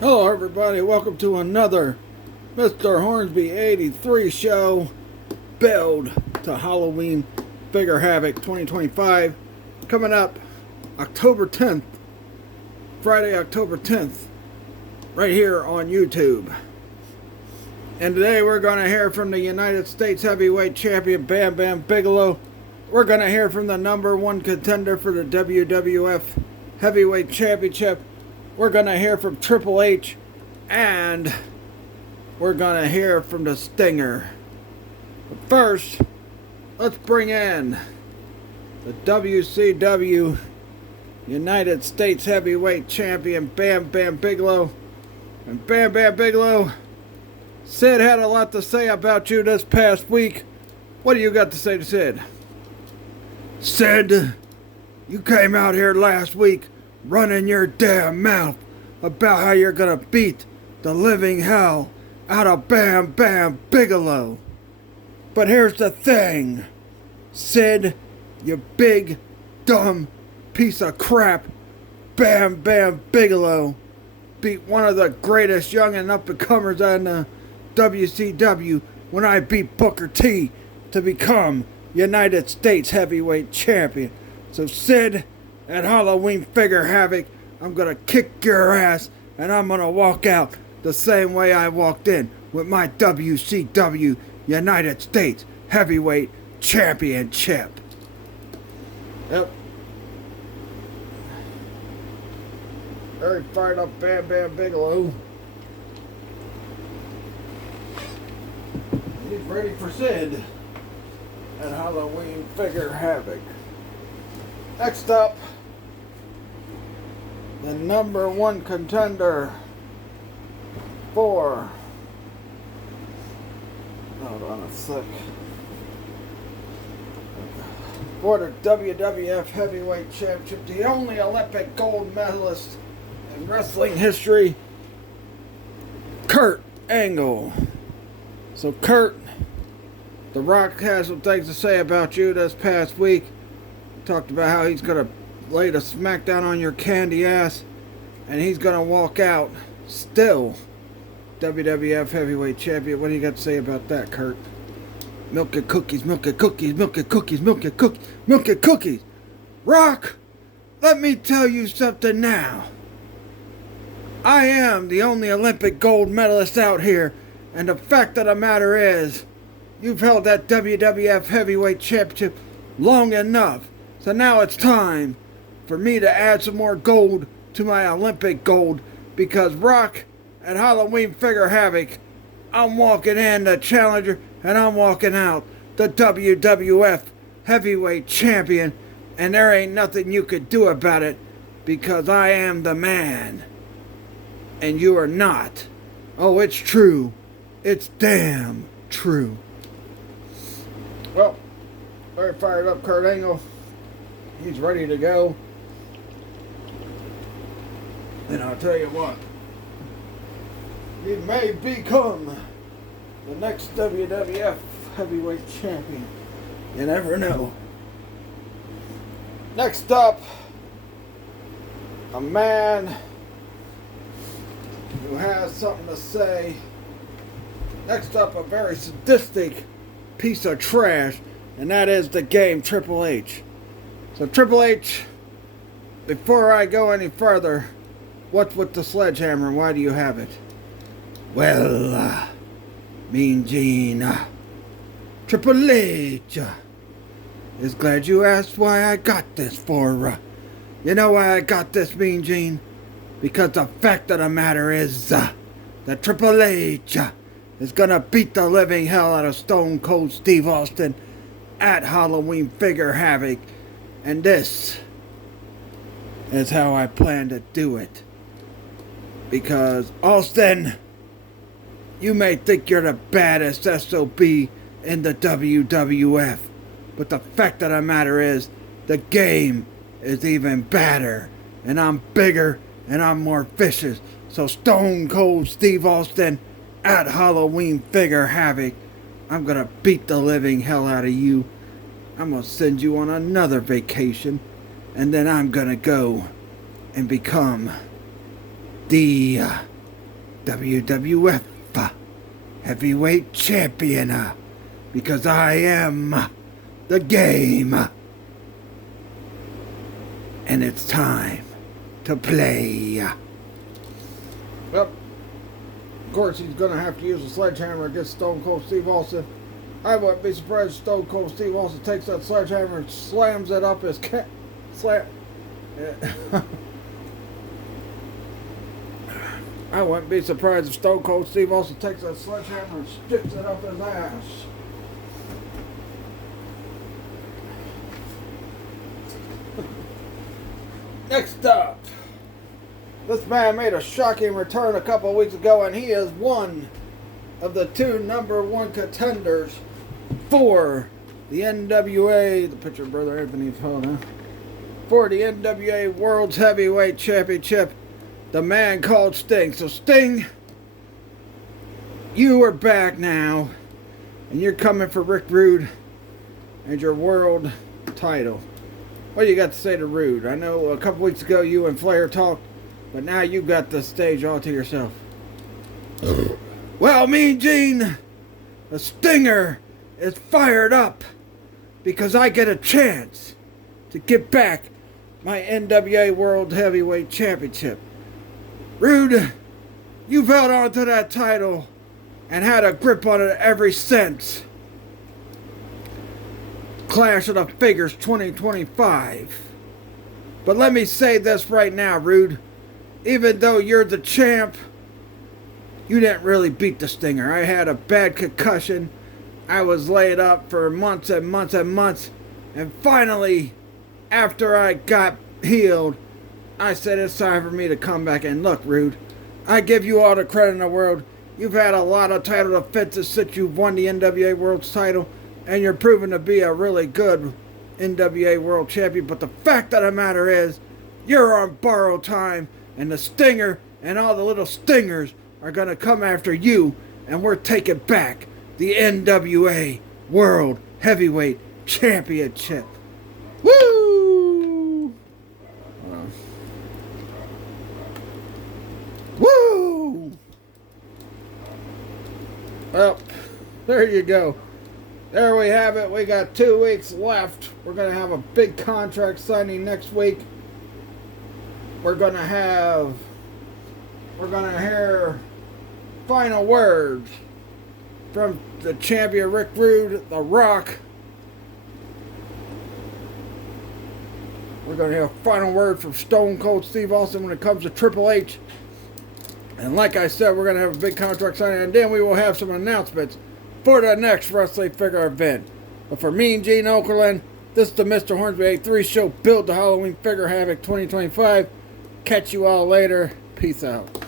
Hello everybody, welcome to another Mr. Hornsby 83 show build to Halloween Figure Havoc 2025. Coming up October 10th, Friday October 10th, right here on YouTube. And today we're going to hear from the United States Heavyweight Champion Bam Bam Bigelow. We're going to hear from the number one contender for the WWF Heavyweight Championship. We're going to hear from Triple H, and we're going to hear from the Stinger. But first, let's bring in the WCW United States Heavyweight Champion Bam Bam Bigelow. And Bam Bam Bigelow, Sid had a lot to say about you this past week. What do you got to say to Sid? Sid, you came out here last week running your damn mouth about how you're gonna beat the living hell out of Bam Bam Bigelow. But here's the thing, Sid, you big, dumb piece of crap. Bam Bam Bigelow beat one of the greatest young and up-and-comers in the WCW when I beat Booker T to become United States Heavyweight Champion. So Sid, at Halloween Figure Havoc, I'm gonna kick your ass and I'm gonna walk out the same way I walked in with my WCW United States Heavyweight Championship. Yep. Very fired up Bam Bam Bigelow. He's ready for Sid at Halloween Figure Havoc. Next up, the number one contender for, hold on a sec, for the WWF Heavyweight Championship, the only Olympic gold medalist in wrestling history, Kurt Angle. So Kurt, The Rock has some things to say about you this past week. Talked about how he's going to lay the smackdown on your candy ass, and he's going to walk out still WWF Heavyweight Champion. What do you got to say about that, Kurt? Milk and cookies, milk and cookies, milk and cookies, milk and cookies, milk and cookies. Rock, let me tell you something now. I am the only Olympic gold medalist out here, and the fact of the matter is, you've held that WWF Heavyweight Championship long enough. So now it's time for me to add some more gold to my Olympic gold, because Rock, at Halloween Figure Havoc, I'm walking in the challenger and I'm walking out the WWF Heavyweight Champion, and there ain't nothing you could do about it, because I am the man and you are not. Oh, it's true. It's damn true. Well, very fired up Kurt Angle. He's ready to go. And I'll tell you what, he may become the next WWF Heavyweight Champion. You never know. Next up, a man who has something to say. Next up, a very sadistic piece of trash, and that is the game Triple H. So Triple H, before I go any further, what's with the sledgehammer and why do you have it? Well, Mean Gene, Triple H is glad you asked why I got this for. You know why I got this, Mean Gene? Because the fact of the matter is that Triple H is gonna beat the living hell out of Stone Cold Steve Austin at Halloween Figure Havoc. And this is how I plan to do it. Because, Austin, you may think you're the baddest SOB in the WWF, but the fact of the matter is, the game is even badder, and I'm bigger, and I'm more vicious. So Stone Cold Steve Austin at Halloween Figure Havoc, I'm gonna beat the living hell out of you. I'm gonna send you on another vacation, and then I'm gonna go and become the WWF Heavyweight Champion. Because I am the game. And it's time to play. Well, of course he's going to have to use a sledgehammer against Stone Cold Steve Austin. I wouldn't be surprised if Stone Cold Steve Austin takes that sledgehammer and slams it up his I wouldn't be surprised if Stone Cold Steve Austin takes that sledgehammer and sticks it up his ass. Next up, this man made a shocking return a couple of weeks ago, and he is one of the two #1 contenders for the NWA, the picture of Brother Anthony's home, for the NWA World's Heavyweight Championship, the man called Sting. So Sting, you are back now, and you're coming for Rick Rude and your world title. What do you got to say to Rude? I know a couple weeks ago you and Flair talked, but now you've got the stage all to yourself. Well, Mean Gene, the Stinger is fired up because I get a chance to get back my NWA World Heavyweight Championship. Rude, you've held on to that title and had a grip on it ever since Clash of the Figures 2025. But let me say this right now, Rude. Even though you're the champ, you didn't really beat the Stinger. I had a bad concussion. I was laid up for months and months and months. And finally, after I got healed, I said it's time for me to come back. And look, Rude, I give you all the credit in the world. You've had a lot of title defenses since you've won the NWA World title. And you're proven to be a really good NWA World Champion. But the fact of the matter is, you're on borrowed time. And the Stinger and all the little Stingers are going to come after you. And we're taking back the NWA World Heavyweight Championship. Woo! Woo! Well, there you go. There we have it. We got 2 weeks left. We're going to have a big contract signing next week. We're going to hear final words from the champion Rick Rude, The Rock. We're going to hear a final word from Stone Cold Steve Austin when it comes to Triple H. And like I said, we're going to have a big contract signing, and then we will have some announcements for the next wrestling figure event. But for me and Gene Okerlund, this is the Mr. Hornsby 83 show, Build the Halloween Figure Havoc 2025. Catch you all later. Peace out.